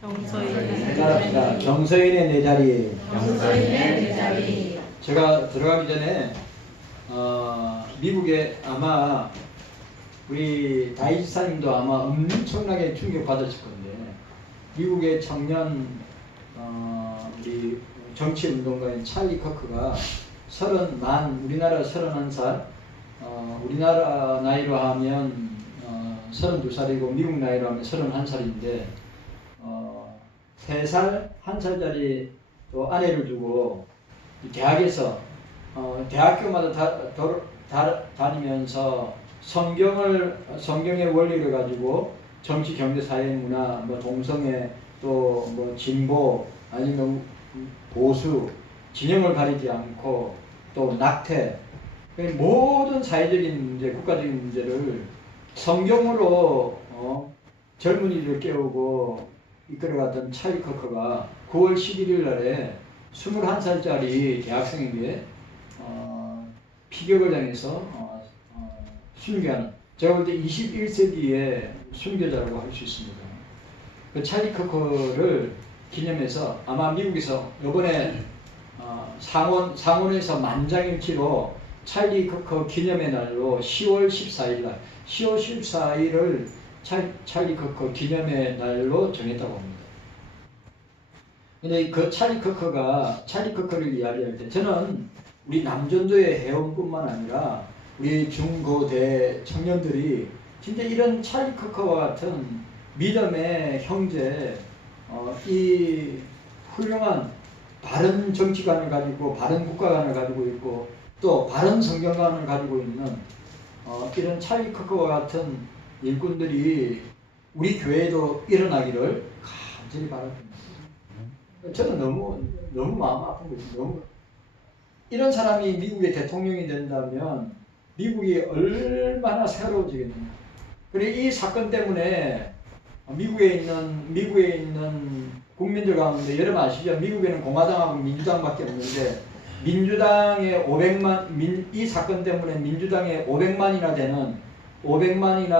정서인의 따라합시다. 정서인의 내 자리. 정서인의 내 자리. 제가 들어가기 전에 미국에 아마 우리 다이지사님도 아마 엄청나게 충격받으실 건데, 미국의 청년 우리 정치운동가인 찰리 커크가 우리나라 31살, 우리나라 나이로 하면 32살이고 미국 나이로 하면 31살인데 3살, 1살짜리 또 아내를 두고 대학에서 대학교마다 다니면서 성경의 원리를 가지고 정치, 경제, 사회, 문화, 뭐 동성애, 또 뭐 진보 아니면 보수 진영을 가리지 않고 또 낙태, 모든 사회적인 문제, 국가적인 문제를 성경으로 젊은이를 깨우고 이끌어갔던 찰리 커크가 9월 11일 날에 21살짜리 대학생에게 피격을 당해서 순교하는, 제가 볼 때 21세기의 순교자라고 할 수 있습니다. 그 찰리 커크를 기념해서 아마 미국에서 이번에 상원에서 만장일치로 찰리 커크 기념의 날로 10월 14일 날, 10월 14일을 찰리 커크 기념의 날로 정했다고 합니다. 근데 그 찰리 커크를 이야기할 때 저는 우리 남전도의 회원뿐만 아니라 우리 중고대 청년들이 진짜 이런 찰리 커크와 같은 믿음의 형제, 이 훌륭한 바른 정치관을 가지고 바른 국가관을 가지고 있고 또 바른 성경관을 가지고 있는 이런 찰리 커크와 같은 일꾼들이 우리 교회에도 일어나기를 간절히 바랍니다. 저는 너무 마음 아픈 거죠. 이런 사람이 미국의 대통령이 된다면 미국이 얼마나 새로워지겠는가. 그리고 이 사건 때문에 미국에 있는 국민들 가운데 여러분 아시죠? 미국에는 공화당하고 민주당밖에 없는데 민주당의 이 사건 때문에 민주당의 500만이나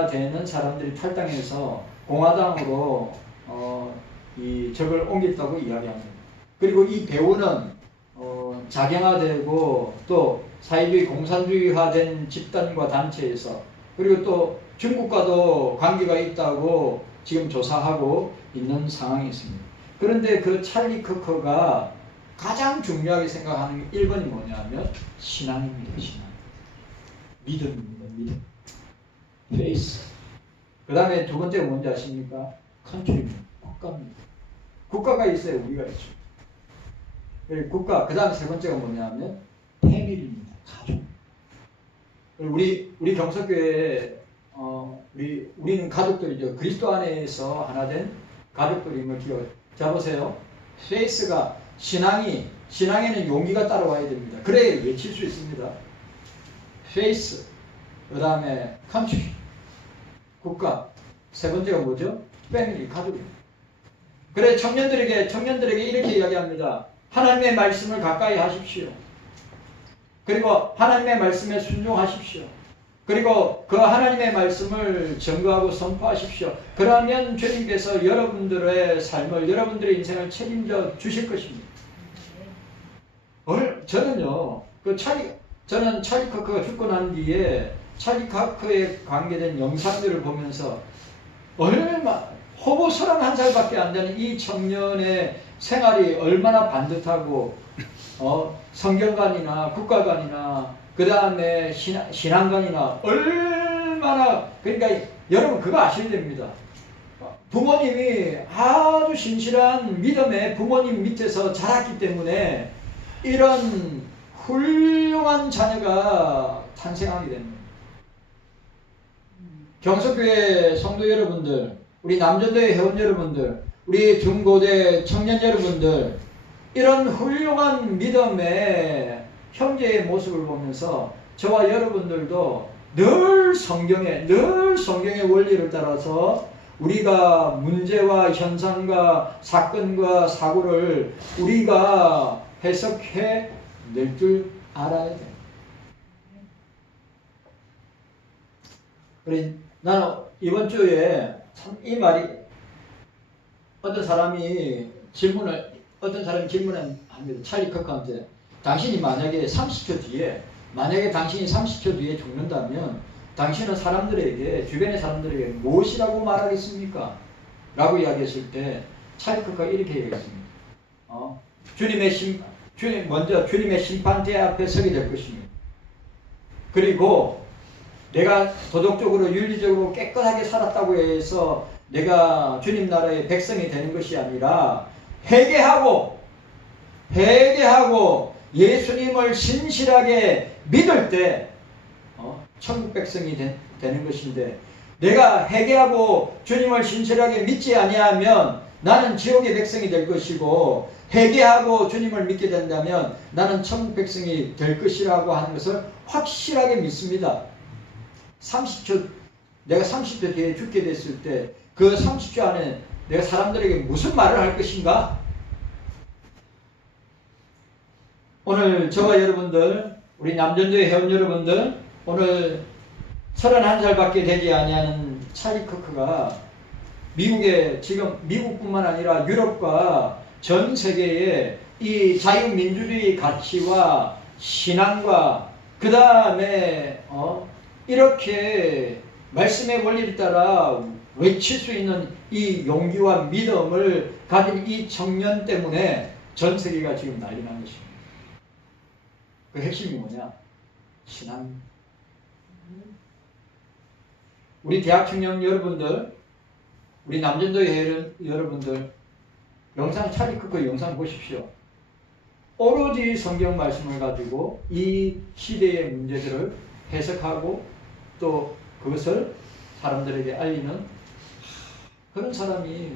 되는 사람들이 탈당해서 공화당으로 적을 옮겼다고 이야기합니다. 그리고 이 배우는 작용화되고 또 사회주의 공산주의화된 집단과 단체에서, 그리고 또 중국과도 관계가 있다고 지금 조사하고 있는 상황이 있습니다. 그런데 그 찰리 커크가 가장 중요하게 생각하는 게 1번이 뭐냐면 신앙입니다. 신앙. 믿음입니다. 믿음. 페이스. 그 다음에 두 번째가 뭔지 아십니까? 컨트리입니다. 국가입니다. 국가가 있어야 우리가 있죠. 국가. 그 다음 세 번째가 뭐냐면 패밀리입니다. 가족. 우리 경석교회 우리는 가족들이죠. 그리스도 안에서 하나 된 가족들임을 기억해요. 자 보세요. 페이스가 신앙에는 용기가 따라와야 됩니다. 그래야 외칠 수 있습니다. 페이스. 그 다음에 컨트리. 국가. 세 번째가 뭐죠? 패밀리. 가족입니다. 그래 청년들에게 이렇게 이야기합니다. 하나님의 말씀을 가까이 하십시오. 그리고 하나님의 말씀에 순종하십시오. 그리고 그 하나님의 말씀을 증거하고 선포하십시오. 그러면 주님께서 여러분들의 삶을, 여러분들의 인생을 책임져 주실 것입니다. 저는 찰리 커크가 죽고 난 뒤에 찰리 커크에 관계된 영상들을 보면서 호보 31살밖에 안 되는 이 청년의 생활이 얼마나 반듯하고 성경관이나 국가관이나 그 다음에 신앙관이나 얼마나, 그러니까 여러분 그거 아셔야 됩니다. 부모님이 아주 신실한 믿음의 부모님 밑에서 자랐기 때문에 이런 훌륭한 자녀가 탄생하게 됩니다. 경석교회 성도 여러분들, 우리 남전도의 회원 여러분들, 우리 중고대 청년 여러분들, 이런 훌륭한 믿음의 형제의 모습을 보면서 저와 여러분들도 늘 성경의 원리를 따라서 우리가 문제와 현상과 사건과 사고를 우리가 해석해 낼 줄 알아야 돼. 그래, 나는 이번 주에 참 이 말이 어떤 사람이 질문을 합니다. 찰리 커크한테 당신이 만약에 30초 뒤에 죽는다면 당신은 사람들에게 주변의 사람들에게 무엇이라고 말하겠습니까? 라고 이야기했을 때 찰리 커크가 이렇게 얘기했습니다. 주님의 심판대 앞에 서게 될 것입니다. 그리고 내가 도덕적으로 윤리적으로 깨끗하게 살았다고 해서 내가 주님 나라의 백성이 되는 것이 아니라 회개하고 예수님을 신실하게 믿을 때 천국 백성이 되는 것인데, 내가 회개하고 주님을 신실하게 믿지 아니하면 나는 지옥의 백성이 될 것이고, 회개하고 주님을 믿게 된다면 나는 천국 백성이 될 것이라고 하는 것을 확실하게 믿습니다. 내가 30초 뒤에 죽게 됐을 때 그 30초 안에 내가 사람들에게 무슨 말을 할 것인가? 오늘 저와 여러분들, 우리 남전도의 회원 여러분들, 오늘 31살밖에 되지 아니하는 찰리 커크가 지금 미국뿐만 아니라 유럽과 전 세계에 이 자유민주주의 가치와 신앙과 그 다음에 이렇게 말씀의 원리를 따라 외칠 수 있는 이 용기와 믿음을 가진 이 청년 때문에 전 세계가 지금 난리 난 것입니다. 그 핵심이 뭐냐? 신앙. 우리 대학 청년 여러분들, 우리 남전도의 여러분들, 찰리 커크 영상 보십시오. 오로지 성경 말씀을 가지고 이 시대의 문제들을 해석하고 또 그것을 사람들에게 알리는 그런 사람이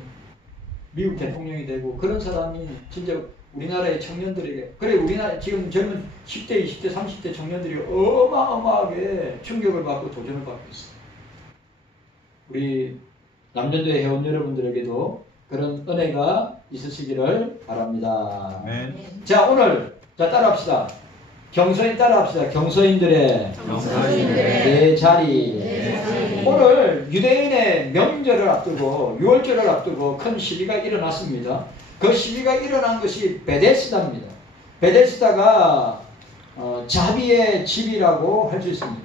미국 대통령이 되고, 그런 사람이 진짜 우리나라의 청년들에게, 그래 우리나라 지금 젊은 10대, 20대, 30대 청년들이 어마어마하게 충격을 받고 도전을 받고 있어요. 우리 남전도의 회원 여러분들에게도 그런 은혜가 있으시기를 바랍니다. 자, 오늘 따라합시다. 경서인 따라합시다. 경서인들의 내 자리. 오늘 유대인의 명절을 앞두고 6월절을 앞두고 큰 시위가 일어났습니다. 그 시위가 일어난 것이 베데스다입니다. 베데스다가 자비의 집이라고 할 수 있습니다.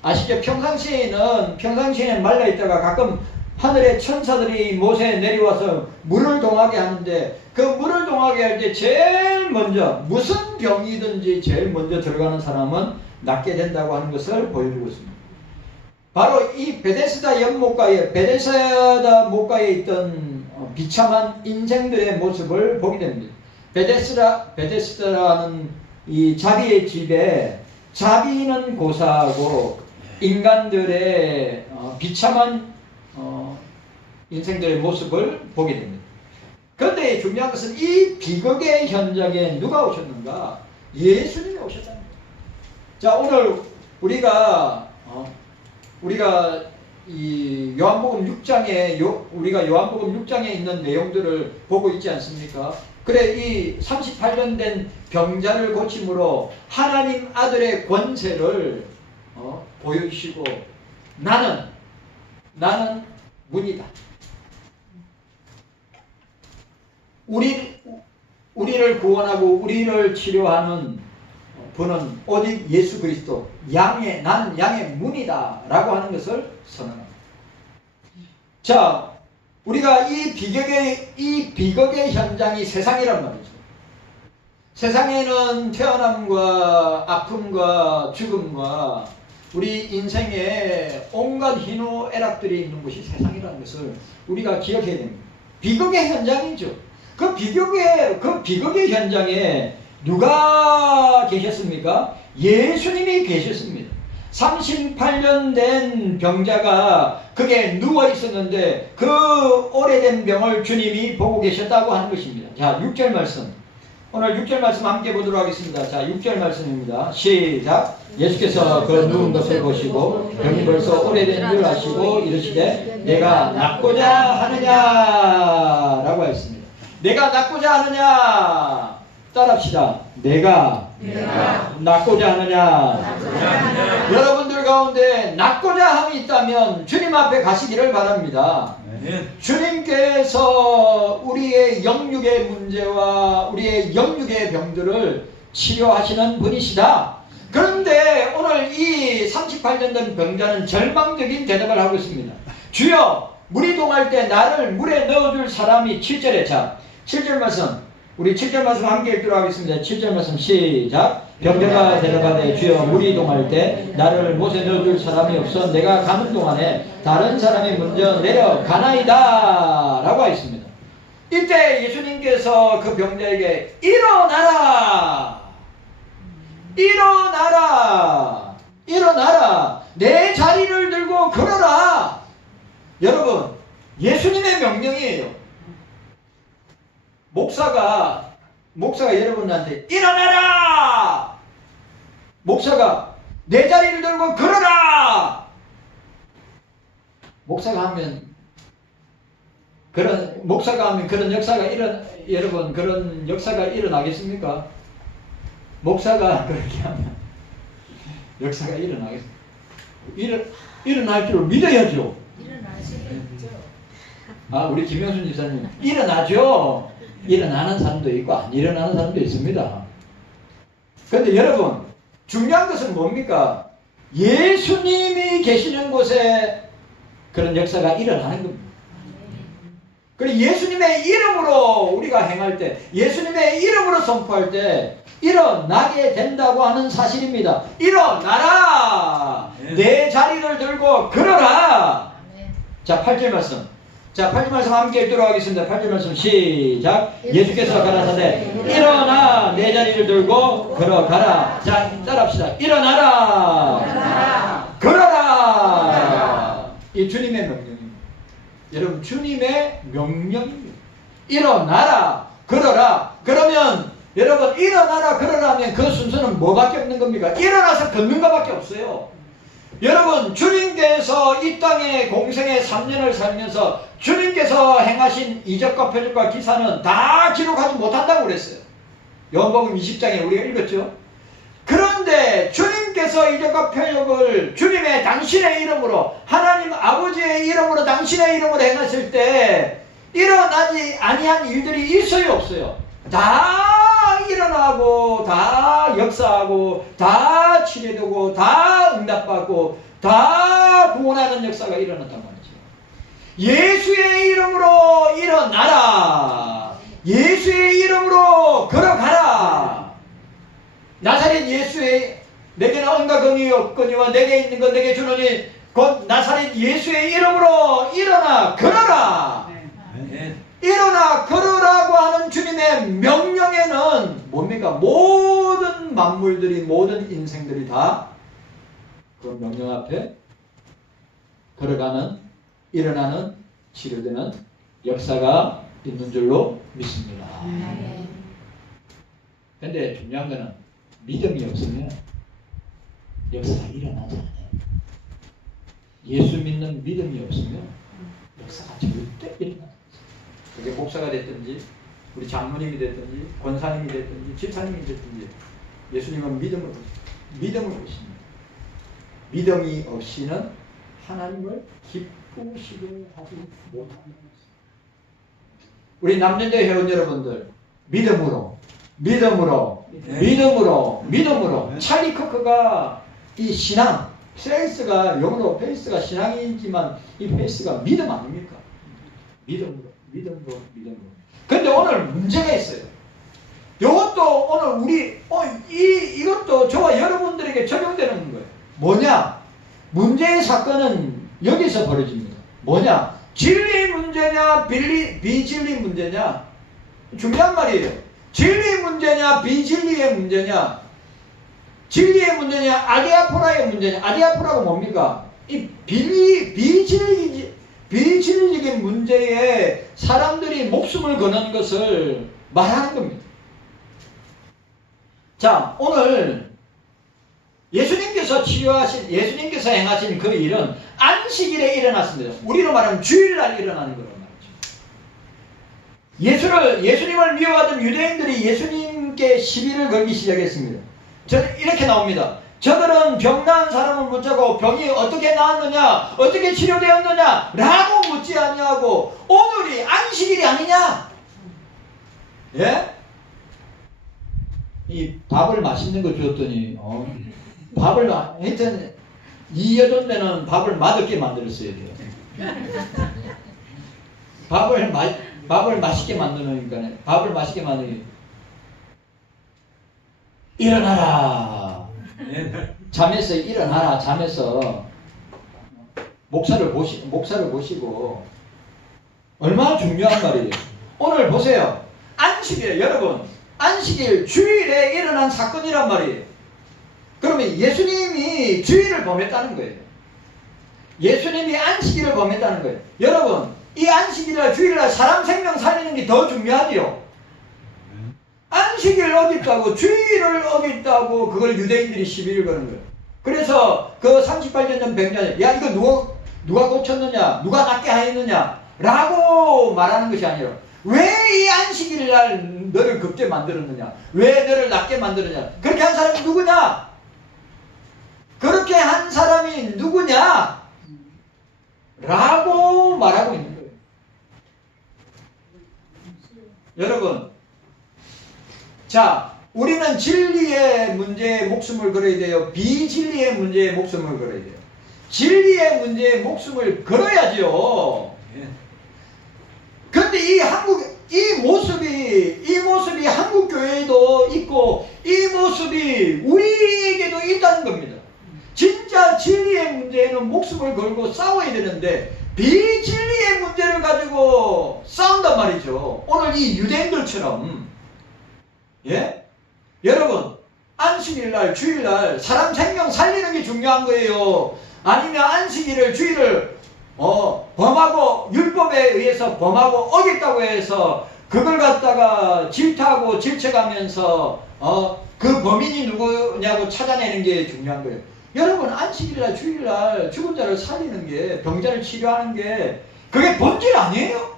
아시죠? 평상시에는 말라있다가 가끔 하늘의 천사들이 모세에 내려와서 물을 동하게 하는데, 그 물을 동하게 할 때 제일 먼저 무슨 병이든지 제일 먼저 들어가는 사람은 낫게 된다고 하는 것을 보여주고 있습니다. 바로 이 베데스다 목가에 있던 비참한 인생들의 모습을 보게 됩니다. 베데스다라는 이 자비의 집에 자비는 고사하고 인간들의 비참한 인생들의 모습을 보게 됩니다. 그런데 중요한 것은 이 비극의 현장에 누가 오셨는가? 예수님이 오셨다는 거예요. 자, 오늘 우리가 이 요한복음 6장에 우리가 요한복음 6장에 있는 내용들을 보고 있지 않습니까? 그래, 이 38년 된 병자를 고침으로 하나님 아들의 권세를 보여주시고, 나는 문이다. 우리를 구원하고 우리를 치료하는 분은 오직 예수 그리스도, 나는 양의 문이다 라고 하는 것을 선언합니다. 자, 우리가 이 비극의 현장이 세상이란 말이죠. 세상에는 태어남과 아픔과 죽음과 우리 인생에 온갖 희노애락들이 있는 곳이 세상이라는 것을 우리가 기억해야 됩니다. 비극의 현장이죠. 그 비극의 현장에 누가 계셨습니까? 예수님이 계셨습니다. 38년 된 병자가 그게 누워 있었는데 그 오래된 병을 주님이 보고 계셨다고 하는 것입니다. 자, 6절 말씀. 오늘 6절 말씀 함께 보도록 하겠습니다. 자, 6절 말씀입니다. 시작. 예수께서 그 누운 것을 보시고 병이 벌써 오래된 줄 아시고 이르시되 내가 낫고자 하느냐 라고 했습니다. 내가 낫고자 하느냐. 따라합시다. 내가 낫고자 하느냐. 여러분들 가운데 낫고자 함이 있다면 주님 앞에 가시기를 바랍니다. 주님께서 우리의 영육의 문제와 우리의 영육의 병들을 치료하시는 분이시다. 그런데 오늘 이 38년 된 병자는 절망적인 대답을 하고 있습니다. 주여, 물이 동할 때 나를 물에 넣어줄 사람이 7절에, 자 7절 말씀, 우리 7절 말씀 함께 읽도록 하겠습니다. 7절 말씀 시작. 병자가 데려가되 주여, 물이 동할 때 나를 못에 넣어줄 사람이 없어 내가 가는 동안에 다른 사람이 먼저 내려가나이다 라고 하였습니다. 이때 예수님께서 그 병자에게 일어나라, 일어나라, 일어나라, 내 자리를 들고 걸어라. 여러분, 예수님의 명령이에요. 목사가 여러분한테 일어나라, 목사가 내 자리를 들고 걸어라. 목사가 하면 그런 역사가 여러분, 그런 역사가 일어나겠습니까? 목사가 그렇게 하면 역사가 일어나겠습니까? 일어날 줄 믿어야죠. 일어나시겠죠. 우리 김영순 지사님, 일어나죠. 일어나는 사람도 있고 안 일어나는 사람도 있습니다. 그런데 여러분, 중요한 것은 뭡니까? 예수님이 계시는 곳에 그런 역사가 일어나는 겁니다. 그리고 예수님의 이름으로 우리가 행할 때, 예수님의 이름으로 선포할 때 일어나게 된다고 하는 사실입니다. 일어나라, 내 자리를 들고 걸어라. 자, 8절 말씀. 자, 8절 말씀 함께 읽도록 하겠습니다. 8절 말씀 시작. 예수께서 가라사대 일어나 내 자리를 들고 걸어가라. 자, 따라합시다. 일어나라, 걸어라. 이 주님의 명령입니다. 여러분, 주님의 명령입니다. 일어나라, 걸어라. 그러면 여러분, 일어나라, 걸어라 하면 그 순서는 뭐밖에 없는 겁니까? 일어나서 걷는 것밖에 없어요. 여러분, 주님께서 이 땅에 공생의 3년을 살면서 주님께서 행하신 이적과 표적과 기사는 다 기록하지 못한다고 그랬어요. 요한복음 20장에 우리가 읽었죠. 그런데 주님께서 이적과 표적을 주님의 당신의 이름으로, 하나님 아버지의 이름으로, 당신의 이름으로 행하실 때 일어나지 아니한 일들이 있어요, 없어요? 다 일어나고, 다 역사하고, 다 치료되고, 다 응답받고, 다 구원하는 역사가 일어났단 말이죠. 예수의 이름으로 일어나라, 예수의 이름으로 걸어가라. 나사렛 예수의, 내게는 언과 긍휼이 없거니와 내게 있는 것 내게 주노니 곧 나사렛 예수의 이름으로 일어나 걸어라. 일어나 걸으라고 하는 주님의 명령에는 뭡니까? 모든 만물들이, 모든 인생들이 다 그 명령 앞에 걸어가는, 일어나는, 치료되는 역사가 있는 줄로 믿습니다. 그런데 중요한 것은 믿음이 없으면 역사가 일어나지 않아요. 예수 믿는 믿음이 없으면 역사가 절대 일어나지 않아요. 그게 목사가 됐든지 우리 장로님이 됐든지 권사님이 됐든지 집사님이 됐든지 예수님은 믿음을 보십니다. 믿음이 없이는 하나님을 기쁘시게 하지 못하는 것입니다. 우리 남전대 회원 여러분들, 믿음으로 찰리 커크가 이 신앙, 페이스가 영어로 페이스가 신앙이지만 이 페이스가 믿음 아닙니까? 믿음으로. 근데 오늘 문제가 있어요. 이것도 오늘 이것도 저와 여러분들에게 적용되는 거예요. 뭐냐? 문제의 사건은 여기서 벌어집니다. 뭐냐? 진리 문제냐, 비진리 문제냐? 중요한 말이에요. 진리 문제냐, 비진리의 문제냐? 진리의 문제냐, 아디아포라의 문제냐? 아디아포라가 뭡니까? 이 비진리적인 문제에 사람들이 목숨을 거는 것을 말하는 겁니다. 자, 오늘 예수님께서 예수님께서 행하신 그 일은 안식일에 일어났습니다. 우리로 말하면 주일날 일어나는 거란 말이죠. 예수님을 미워하던 유대인들이 예수님께 시비를 걸기 시작했습니다. 저는 이렇게 나옵니다. 저들은 병 나은 사람을 묻자고 병이 어떻게 나았느냐, 어떻게 치료되었느냐 라고 묻지 아니하고 오늘이 안식일이 아니냐. 예? 이 밥을 맛있는 거 줬더니 밥을 하여튼 이 여존네는 밥을 맛없게 만들었어야 돼요. 밥을 맛있게 만드니까 밥을 맛있게 만드니 일어나라. 잠에서 일어나라. 잠에서 목사를 보시고 얼마나 중요한 말이에요. 오늘 보세요. 안식일 여러분 안식일 주일에 일어난 사건이란 말이에요. 그러면 예수님이 주일을 범했다는 거예요. 예수님이 안식일을 범했다는 거예요. 여러분 이 안식일날 주일날 사람 생명 살리는 게 더 중요하지요. 안식일을 어겼다고 주일을 어겼다고 그걸 유대인들이 시비를 거는 거예요. 그래서 그 38년 전 병자에 야 이거 누가 고쳤느냐 누가 낫게 하였느냐 라고 말하는 것이 아니라 왜 이 안식일날 너를 급제 만들었느냐 왜 너를 낫게 만들었느냐 그렇게 한 사람이 누구냐 그렇게 한 사람이 누구냐 라고 말하고 있는 거예요. 여러분 자 우리는 진리의 문제에 목숨을 걸어야 돼요. 비진리의 문제에 목숨을 걸어야 돼요. 진리의 문제에 목숨을 걸어야죠. 그런데 이 모습이 한국 교회에도 있고 이 모습이 우리에게도 있다는 겁니다. 진짜 진리의 문제에는 목숨을 걸고 싸워야 되는데 비진리의 문제를 가지고 싸운단 말이죠. 오늘 이 유대인들처럼 예? 여러분 안식일날 주일날 사람 생명 살리는 게 중요한 거예요. 아니면 안식일을 주일을 범하고 율법에 의해서 범하고 어겼다고 해서 그걸 갖다가 질타하고 질책하면서 그 범인이 누구냐고 찾아내는 게 중요한 거예요. 여러분 안식일날 주일날 죽은 자를 살리는 게 병자를 치료하는 게 그게 본질 아니에요?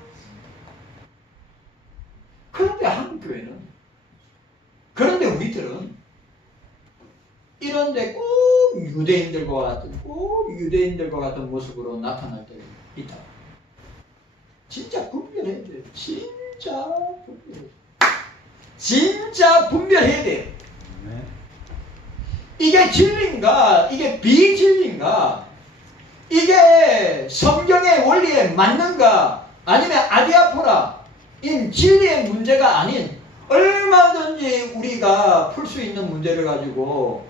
그런데 한국교회는 그런데 우리들은 이런데 꼭 유대인들과 같은 모습으로 나타날 때가 있다. 진짜 분별해야 돼요. 진짜 분별해야 돼요. 이게 진리인가 이게 비진리인가 이게 성경의 원리에 맞는가 아니면 아디아포라인 진리의 문제가 아닌 얼마든지 우리가 풀 수 있는 문제를 가지고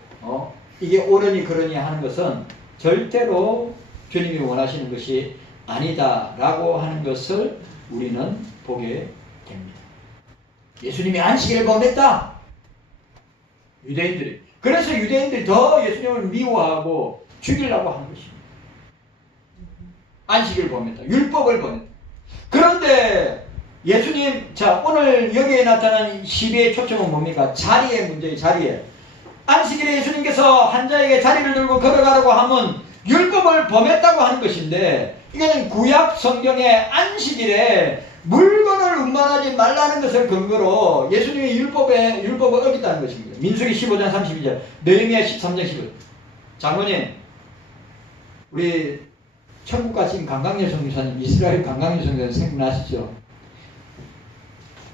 이게 옳으니 그러니 하는 것은 절대로 주님이 원하시는 것이 아니다라고 하는 것을 우리는 보게 됩니다. 예수님이 안식일을 범했다. 유대인들이. 그래서 유대인들이 더 예수님을 미워하고 죽이려고 하는 것입니다. 안식일을 범했다. 율법을 범했다. 그런데 예수님, 자, 오늘 여기에 나타난 시비의 초점은 뭡니까? 자리의 문제예요, 자리에. 안식일에 예수님께서 환자에게 자리를 들고 걸어가라고 하면 율법을 범했다고 하는 것인데, 이거는 구약 성경의 안식일에 물건을 운반하지 말라는 것을 근거로 예수님이 율법을 어겼다는 것입니다. 민수기 15장 32절, 느헤미야 13장 15절. 장로님, 우리 천국 가신 강강렬 선교사님, 이스라엘 강강렬 선교사님 생각나시죠?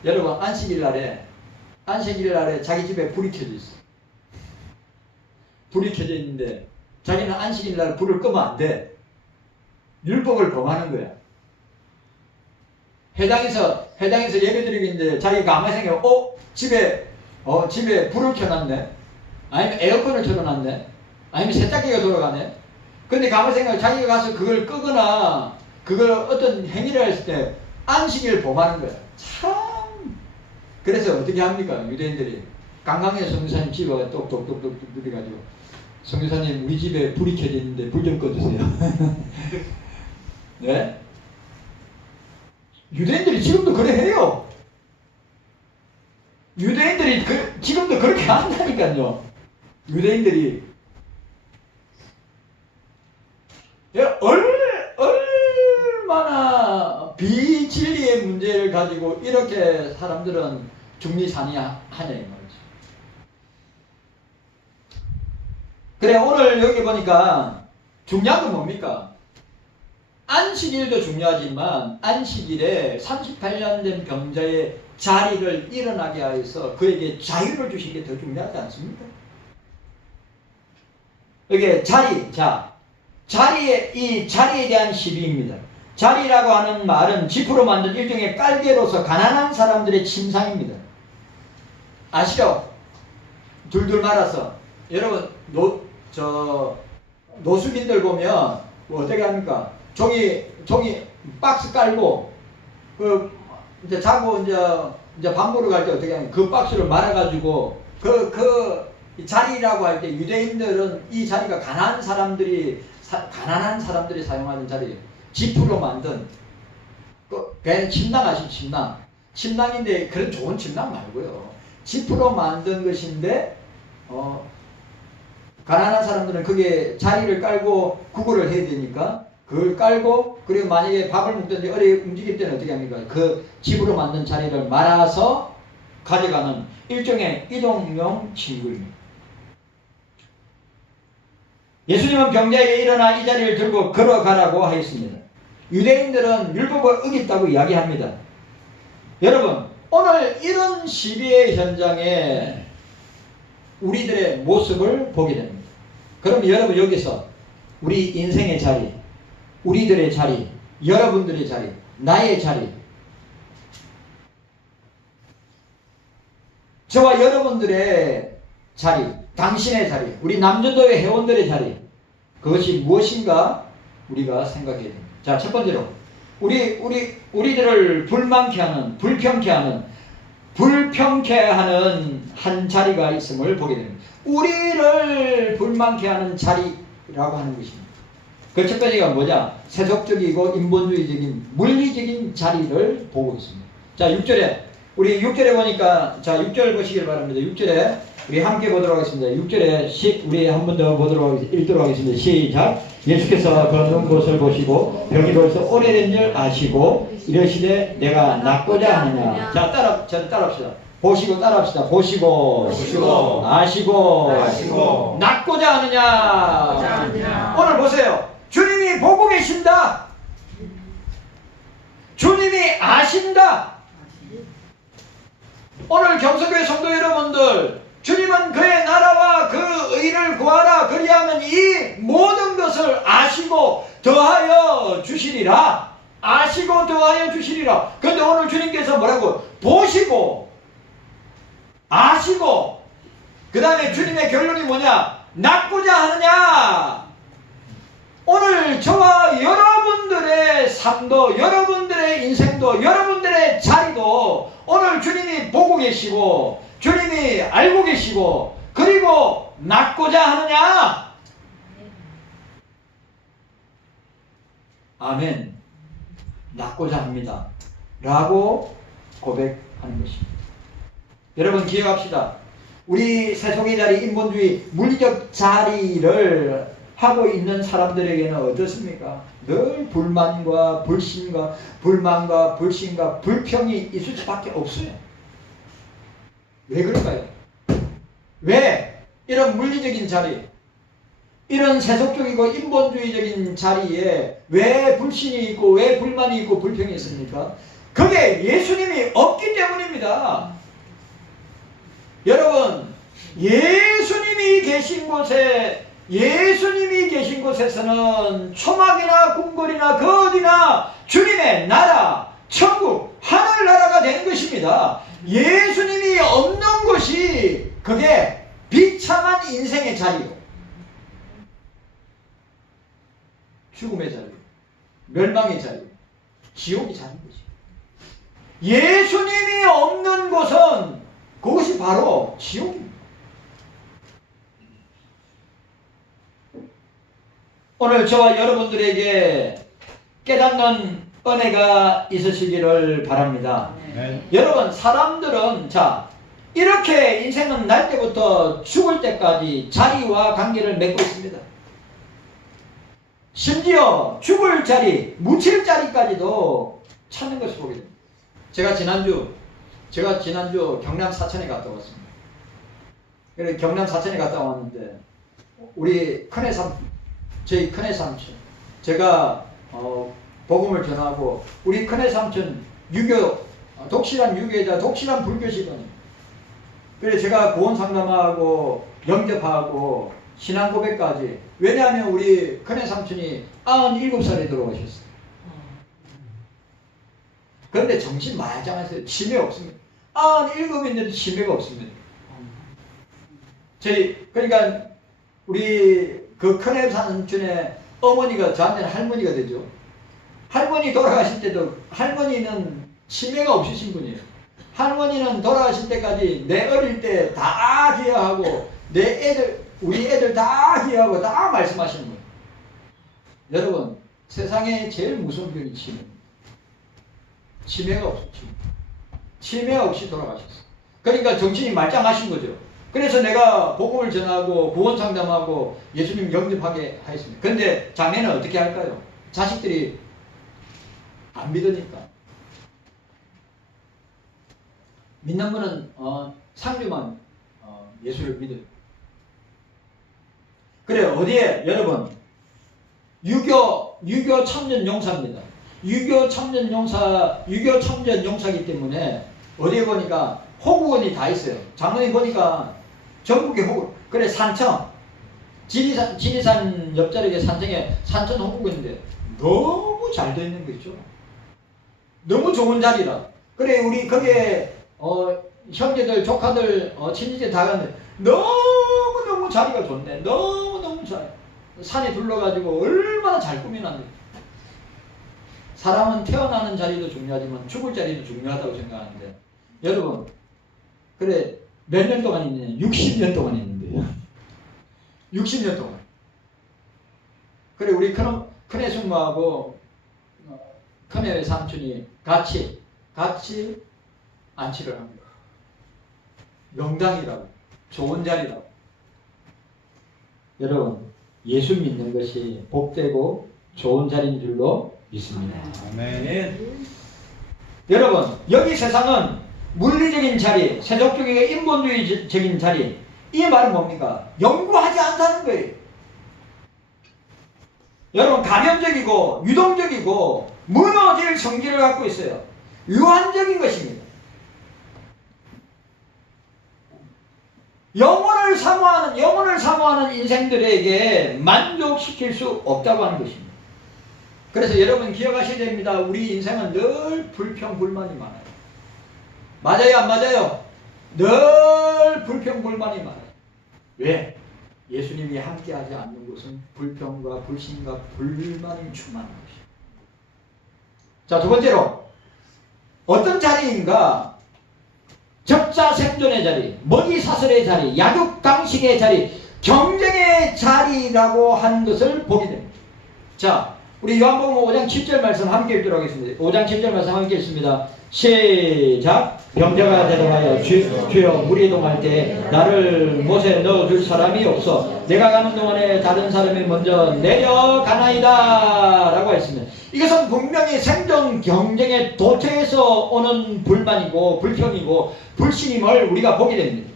여러분 안식일 날에 자기 집에 불이 켜져 있어. 불이 켜져 있는데 자기는 안식일 날 불을 끄면 안 돼. 율법을 범하는 거야. 회당에서 예배드리고 있는데 자기가 가만히 생각해, 집에 불을 켜놨네. 아니면 에어컨을 켜놨네. 아니면 세탁기가 돌아가네. 근데 가만히 생각해, 자기가 가서 그걸 끄거나 그걸 어떤 행위를 했을 때 안식일을 범하는 거야. 참. 그래서 어떻게 합니까? 유대인들이 강강의 선교사님 집에 똑똑똑똑 들어가지고, 선교사님 우리 집에 불이 켜져 있는데 불 좀 꺼주세요. 네? 유대인들이 지금도 그래 해요. 유대인들이 지금도 그렇게 한다니까요. 유대인들이 얼마나 비진리의 문제를 가지고 이렇게 사람들은 중리산이하냐 이 말이죠. 그래, 오늘 여기 보니까 중요한 건 뭡니까? 안식일도 중요하지만 안식일에 38년 된 병자의 자리를 일어나게 하여서 그에게 자유를 주신 게 더 중요하지 않습니까? 이게 이 자리에 대한 시비입니다. 자리라고 하는 말은 지프로 만든 일종의 깔개로서 가난한 사람들의 침상입니다. 아시죠? 둘둘 말아서. 여러분, 노숙인들 보면 뭐 어떻게 합니까? 종이 박스 깔고 이제 자고 이제 밥 먹으러 갈 때 어떻게 하냐? 그 박스를 말아가지고 자리라고 할 때 유대인들은 이 자리가 가난한 사람들이 사용하는 자리예요. 지프로 만든 그냥 침낭 아시죠? 침낭인데 그런 좋은 침낭 말고요. 지프로 만든 것인데 가난한 사람들은 그게 자리를 깔고 구걸을 해야 되니까 그걸 깔고, 그리고 만약에 밥을 먹든지 어디 움직일 때는 어떻게 합니까? 그 집으로 만든 자리를 말아서 가져가는 일종의 이동용 침구입니다. 예수님은 병자에게 일어나 이 자리를 들고 걸어가라고 하였습니다. 유대인들은 율법을 어겼다고 이야기합니다. 여러분, 오늘 이런 시비의 현장에 우리들의 모습을 보게 됩니다. 그럼 여러분, 여기서 우리 인생의 자리, 우리들의 자리, 여러분들의 자리, 나의 자리, 저와 여러분들의 자리, 당신의 자리, 우리 남전도회 회원들의 자리, 그것이 무엇인가 우리가 생각해야 됩니다. 자, 첫 번째로 우리들을 불만케 하는, 불평케 하는 한 자리가 있음을 보게 됩니다. 우리를 불만케 하는 자리라고 하는 것입니다. 그 첫 번째가 뭐냐? 세속적이고 인본주의적인 물리적인 자리를 보고 있습니다. 자, 6절에 우리 6절에 보니까, 자, 6절 보시길 바랍니다. 6절에 우리 함께 보도록 하겠습니다. 6절에 우리 한 번 더 읽도록 하겠습니다. 시작. 예수께서 걷는 곳을 보시고 병이 벌써 오래된 줄 아시고 이러시되 내가 낫고자 하느냐. 자, 따라합시다. 보시고 따라합시다. 보시고 아시고 낫고자 하느냐. 오늘 보세요. 주님이 보고 계신다. 주님이 아신다. 오늘 경서교회 성도 여러분들, 주님은 그의 나라와 그 의를 구하라. 그리하면 이 모든 것을 아시고 더하여 주시리라. 아시고 더하여 주시리라. 그런데 오늘 주님께서 뭐라고? 보시고 아시고, 그 다음에 주님의 결론이 뭐냐? 낫고자 하느냐. 오늘 저와 여러분들의 삶도, 여러분들의 인생도, 여러분들의 자리도 오늘 주님이 보고 계시고 주님이 알고 계시고, 그리고 낫고자 하느냐. 아멘. 낫고자 합니다 라고 고백하는 것입니다. 여러분, 기억합시다. 우리 세속의 자리, 인본주의 물리적 자리를 하고 있는 사람들에게는 어떻습니까? 늘 불만과 불신과 불평이 있을 수밖에 없어요. 왜 그럴까요? 왜 이런 물리적인 자리, 이런 세속적이고 인본주의적인 자리에 왜 불신이 있고 왜 불만이 있고 불평이 있습니까? 그게 예수님이 없기 때문입니다. 여러분, 예수님이 계신 곳에서는 초막이나 궁궐이나 그 어디나 주님의 나라, 천국, 하늘나라가 되는 것입니다. 예수님이 없는 곳이 그게 비참한 인생의 자리요, 죽음의 자리, 멸망의 자리, 지옥의 자리인 것입니다. 예수님이 없는 곳은 그것이 바로 지옥입니다. 오늘 저와 여러분들에게 깨닫는 은혜가 있으시기를 바랍니다. 여러분, 사람들은 이렇게 인생은 날 때부터 죽을 때까지 자리와 관계를 맺고 있습니다. 심지어 죽을 자리, 묻힐 자리까지도 찾는 것을 보게 됩니다. 제가 지난주 경남 사천에 갔다 왔습니다. 경남 사천에 갔다 왔는데 우리 저희 큰애 삼촌, 제가 복음을 전하고 우리 큰애 삼촌 독실한 유교자, 독실한 불교시거든요. 그래서 제가 구원 상담하고 영접하고 신앙 고백까지. 왜냐하면 우리 큰애 삼촌이 97살에 돌아가셨어요. 그런데 정신 말짱하세요. 치매 없습니다. 97인데도 치매가 없습니다. 그러니까 우리 그 큰애 삼촌의 어머니가 저한테는 할머니가 되죠. 할머니 돌아가실 때도 할머니는 치매가 없으신 분이에요. 할머니는 돌아가실 때까지 내 어릴 때 다 기억하고 우리 애들 다 기억하고 다 말씀하시는 거예요. 여러분, 세상에 제일 무서운 병이 치매입니다. 치매가 없어요. 치매 없이 돌아가셨어요. 그러니까 정신이 말짱하신 거죠. 그래서 내가 복음을 전하고 구원 상담하고 예수님 영접하게 하였습니다. 그런데 장애는 어떻게 할까요? 자식들이 안 믿으니까. 믿는 분은 상주만 예수를 믿어요. 그래, 어디에? 여러분, 유교 참전 용사입니다. 유교 참전 용사이기 때문에 어디에 보니까 호국원이 다 있어요. 작년에 보니까 전국에 호국. 그래, 산청, 지리산 옆자리에 산청에 산천 호국원인데 너무 잘 되어 있는 거 있죠. 너무 좋은 자리라. 그래, 우리 거기에 형제들, 조카들, 친지들 다 갔는데 너무너무 자리가 좋네. 너무너무 잘. 산에 둘러가지고 얼마나 잘 꾸며놨네. 사람은 태어나는 자리도 중요하지만 죽을 자리도 중요하다고 생각하는데, 여러분, 그래, 몇 년 동안 있느냐? 60년 동안 있는데요. 60년 동안. 그래, 우리 큰애 숙모하고 큰애 삼촌이 같이 안치를 합니다. 명당이라고, 좋은 자리라고. 여러분, 예수 믿는 것이 복되고 좋은 자리인 줄로 믿습니다. 아멘. 여러분, 여기 세상은 물리적인 자리, 세속적이고 인본주의적인 자리, 이 말은 뭡니까? 연구하지 않다는 거예요. 여러분, 가변적이고 유동적이고 무너질 성질을 갖고 있어요. 유한적인 것입니다. 영혼을 사모하는 인생들에게 만족시킬 수 없다고 하는 것입니다. 그래서 여러분 기억하셔야 됩니다. 우리 인생은 늘 불평불만이 많아요. 맞아요, 안 맞아요? 늘 불평불만이 많아요. 왜? 예수님이 함께하지 않는 곳은 불평과 불신과 불만이 충만한 것입니다. 자, 두 번째로 어떤 자리인가? 적자 생존의 자리, 먹이 사슬의 자리, 약육강식의 자리, 경쟁의 자리라고 하는 것을 보게 됩니다. 자, 우리 요한복음 5장 7절 말씀 함께 읽도록 하겠습니다. 5장 7절 말씀 함께 읽습니다. 시작. 병자가 대답하여 주여 물이 동할 때 나를 못에 넣어줄 사람이 없어 내가 가는 동안에 다른 사람이 먼저 내려가나이다 라고 했습니다. 이것은 분명히 생존 경쟁의 도처에서 오는 불만이고 불평이고 불신임을 우리가 보게 됩니다.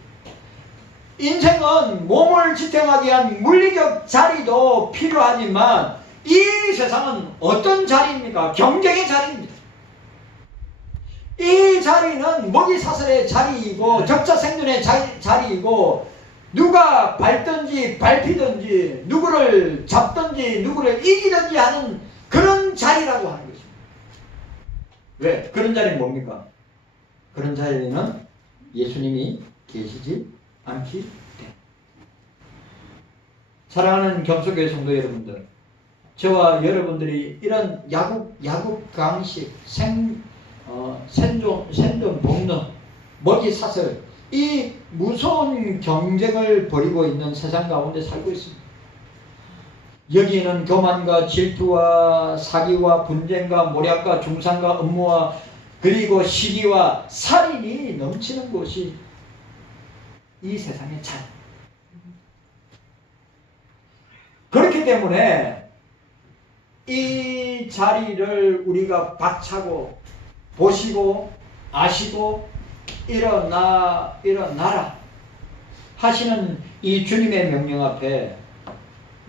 인생은 몸을 지탱하기 위한 물리적 자리도 필요하지만 이 세상은 어떤 자리입니까? 경쟁의 자리입니다. 이 자리는 먹이 사슬의 자리이고 적자 생존의 자리이고 누가 밟든지 밟히든지 누구를 잡든지 누구를 이기든지 하는 그런 자리라고 하는 것입니다. 왜? 그런 자리는 뭡니까? 그런 자리는 예수님이 계시지 않기 때문에. 사랑하는 겸손교회 성도 여러분들, 저와 여러분들이 이런 야국강식 생존 복능, 먹이 사슬, 이 무서운 경쟁을 벌이고 있는 세상 가운데 살고 있습니다. 여기에는 교만과 질투와 사기와 분쟁과 모략과 중상과 음모와 그리고 시기와 살인이 넘치는 곳이 이 세상의 자리. 그렇기 때문에 이 자리를 우리가 박차고 보시고 아시고 일어나라 하시는 이 주님의 명령 앞에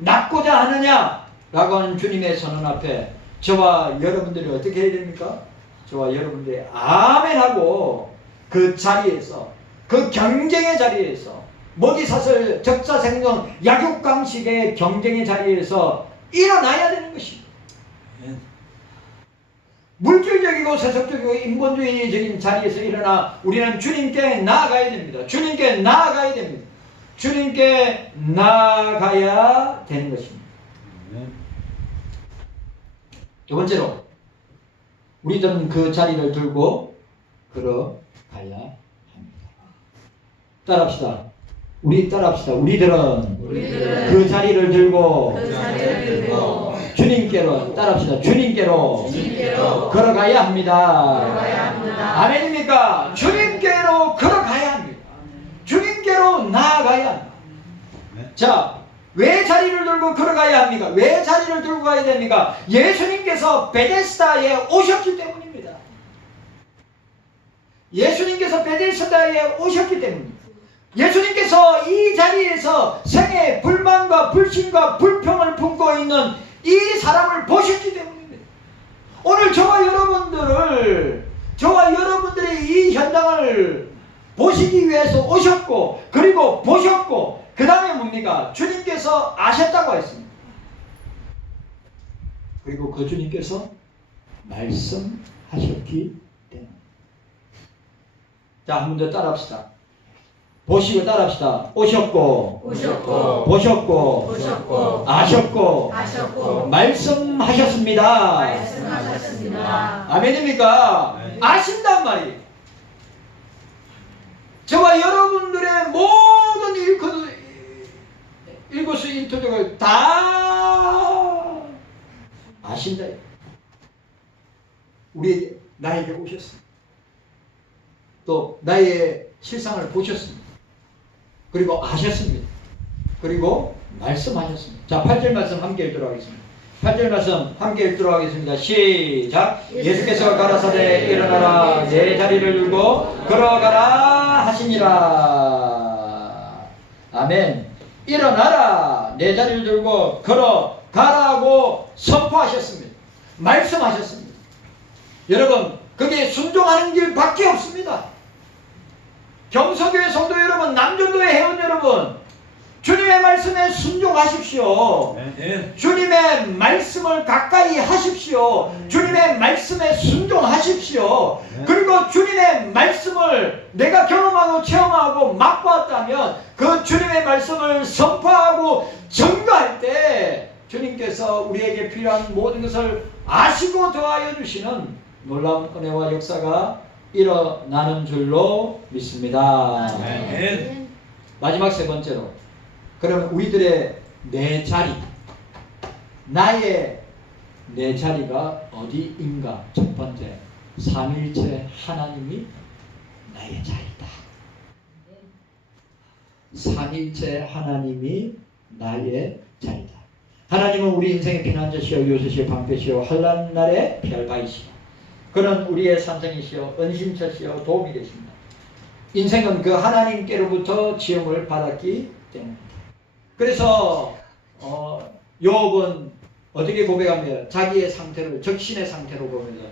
낫고자 하느냐? 라고 하는 주님의 선언 앞에 저와 여러분들이 어떻게 해야 됩니까? 저와 여러분들이 아멘하고 그 자리에서, 그 경쟁의 자리에서, 먹이사슬 적자생존 약육강식의 경쟁의 자리에서 일어나야 되는 것입니다. 물질적이고 세속적이고 인본주의적인 자리에서 일어나 우리는 주님께 나아가야 됩니다. 주님께 나아가야 됩니다. 주님께 나아가야 되는 것입니다. 두 번째로 우리들은 그 자리를 들고 걸어가야 합니다. 따라합시다. 우리들은 그 자리를 들고 주님께로, 따라합시다. 주님께로 걸어가야 합니다. 아멘입니까? 주님께로 걸어가야 합니다. 주님께로 나아가야 합니다. 자, 왜 자리를 들고 걸어가야 합니까? 왜 자리를 들고 가야 됩니까? 예수님께서 베데스다에 오셨기 때문입니다. 예수님께서 베데스다에 오셨기 때문입니다. 예수님께서 이 자리에서 생애 불만과 불신과 불평을 품고 있는 이 사람을 보셨기 때문입니다. 오늘 저와 여러분들의 이 현장을 보시기 위해서 오셨고, 그리고 보셨고, 그 다음에 뭡니까? 주님께서 아셨다고 했습니다. 그리고 그 주님께서 말씀하셨기 때문에. 자, 한 번 더 따라합시다. 보시고 따라합시다. 오셨고, 보셨고, 아셨고, 말씀하셨습니다. 아멘입니까? 아신단 말이에요. 저와 여러분들의 모든 일거수일투족을 다 아신다. 나에게 오셨습니다. 또 나의 실상을 보셨습니다. 그리고 아셨습니다. 그리고 말씀하셨습니다. 자, 8절 말씀 함께 읽도록 하겠습니다. 8절 말씀 함께 읽도록 하겠습니다. 시작. 예수께서 가라사대 일어나라 내 자리를 들고 걸어가라 하시니라. 아멘. 일어나라 내 자리를 들고 걸어가라고 선포하셨습니다. 말씀하셨습니다. 여러분, 그게 순종하는 길밖에 없습니다. 경서교회 성도 여러분, 남전도회 회원 여러분, 주님의 말씀에 순종하십시오. 주님의 말씀을 가까이 하십시오. 주님의 말씀에 순종하십시오. 그리고 주님의 말씀을 내가 경험하고 체험하고 맛보았다면 그 주님의 말씀을 선포하고 전가할 때 주님께서 우리에게 필요한 모든 것을 아시고 더하여 주시는 놀라운 은혜와 역사가 일어나는 줄로 믿습니다. 마지막 세 번째로, 그러면 우리들의 내 자리, 나의 내 자리가 어디인가? 첫 번째, 삼일체 하나님이 나의 자리다. 삼일체 하나님이 나의 자리다. 하나님은 우리 인생의 피난처시여 요새시여 방패시여 환난 날에 피할 바이시여. 그는 우리의 산성이시여 은신처시여 도움이 되십니다. 인생은 그 하나님께로부터 지음을 받았기 때문입니다. 그래서 욥은 어떻게 고백합니까? 자기의 상태를 적신의 상태로 보면서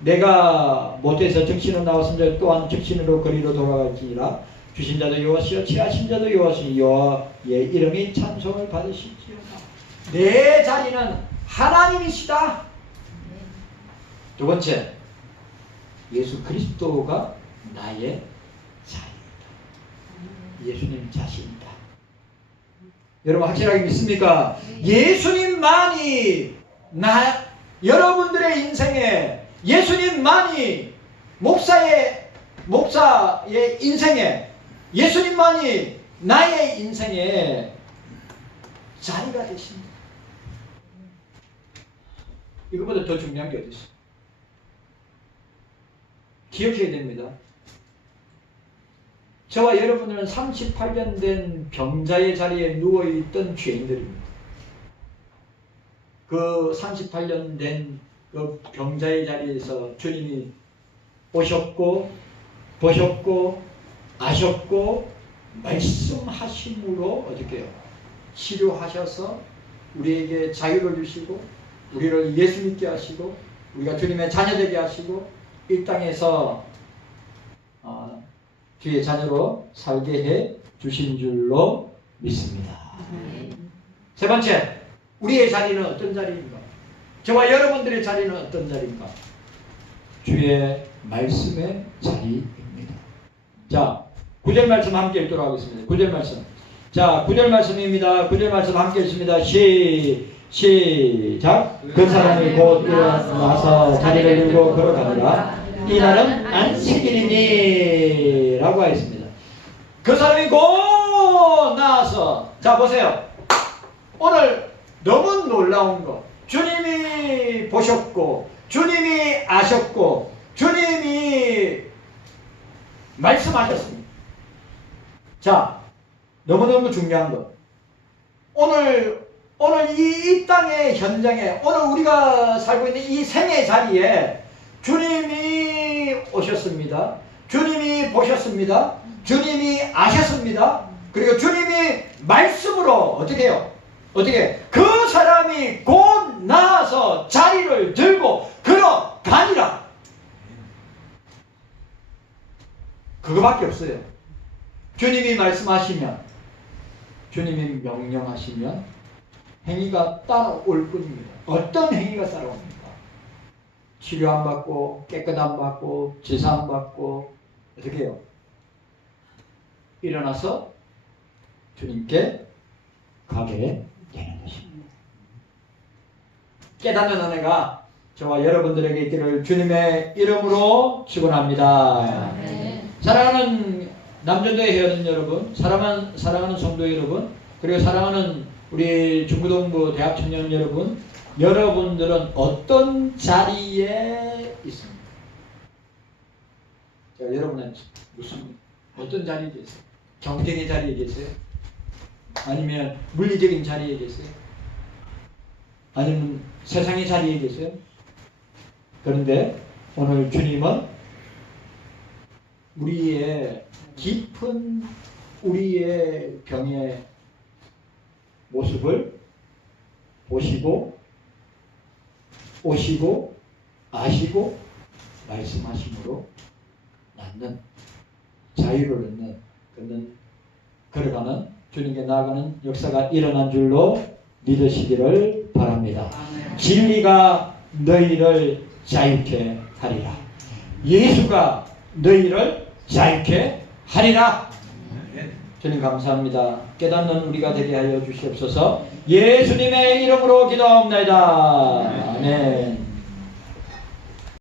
내가 못해서 적신으로 나왔은즉 또한 적신으로 거리로 돌아갈지니라. 주신 자도 여호와시여 취하신 자도 여호와시니 여호와의 이름이 찬송을 받으실지어다. 내 자리는 하나님이시다. 두 번째, 예수 그리스도가 나의 자리이다. 예수님 자신이다. 여러분 확실하게 믿습니까? 예수님만이 여러분들의 인생에, 예수님만이 목사의 인생에, 예수님만이 나의 인생에 자리가 되십니다. 이것보다 더 중요한 게 어디 있어요? 기억해야 됩니다. 저와 여러분들은 38년 된 병자의 자리에 누워있던 죄인들입니다. 그 38년 된 그 병자의 자리에서 주님이 오셨고 보셨고 아셨고 말씀하심으로 어떻게 해요? 치료하셔서 우리에게 자유를 주시고 우리를 예수 믿게 하시고 우리가 주님의 자녀 되게 하시고 이 땅에서 주의 자녀로 살게 해 주신 줄로 믿습니다. 세 번째, 우리의 자리는 어떤 자리인가? 저와 여러분들의 자리는 어떤 자리인가? 주의 말씀의 자리입니다. 자, 9절 말씀 함께 읽도록 하겠습니다. 9절 말씀. 자, 9절 말씀입니다. 9절 말씀 함께 읽습니다. 시작. 그 사람이 곧 일어나서 자리를 들고 걸어가니라. 이날은 안식일이니 라고 하였습니다. 그 사람이 곧 나와서, 자 보세요. 오늘 너무 놀라운 거, 주님이 보셨고 주님이 아셨고 주님이 말씀하셨습니다. 자, 너무너무 중요한 거, 오늘 이 땅의 현장에, 오늘 우리가 살고 있는 이 생의 자리에 주님이 오셨습니다. 주님이 보셨습니다. 주님이 아셨습니다. 그리고 주님이 말씀으로 어떻게 해요? 어떻게? 그 사람이 곧 나와서 자리를 들고 걸어가니라. 그거밖에 없어요. 주님이 말씀하시면, 주님이 명령하시면 행위가 따라올 뿐입니다. 어떤 행위가 따라옵니까? 치료 안 받고, 깨끗 안 받고, 제사 안 받고, 어떻게 해요? 일어나서 주님께 가게 되는 것입니다. 깨닫는 은혜가 저와 여러분들에게 있기를 주님의 이름으로 축원합니다. 사랑하는 남전도의 회원 여러분, 사랑하는 성도 여러분, 그리고 사랑하는 우리 중부동부 대학 청년 여러분, 여러분들은 어떤 자리에 있습니까? 자, 여러분은 어떤 자리에 계세요? 경쟁의 자리에 계세요? 아니면 물리적인 자리에 계세요? 아니면 세상의 자리에 계세요? 그런데 오늘 주님은 우리의 깊은 우리의 병의 모습을 보시고 오시고 아시고 말씀하심으로 낳는, 자유를 얻는, 걸어가는, 주님께 나아가는 역사가 일어난 줄로 믿으시기를 바랍니다. 진리가 너희를 자유케 하리라. 예수가 너희를 자유케 하리라. 주님 감사합니다. 깨닫는 우리가 되게 하여 주시옵소서. 예수님의 이름으로 기도하옵나이다. 아멘.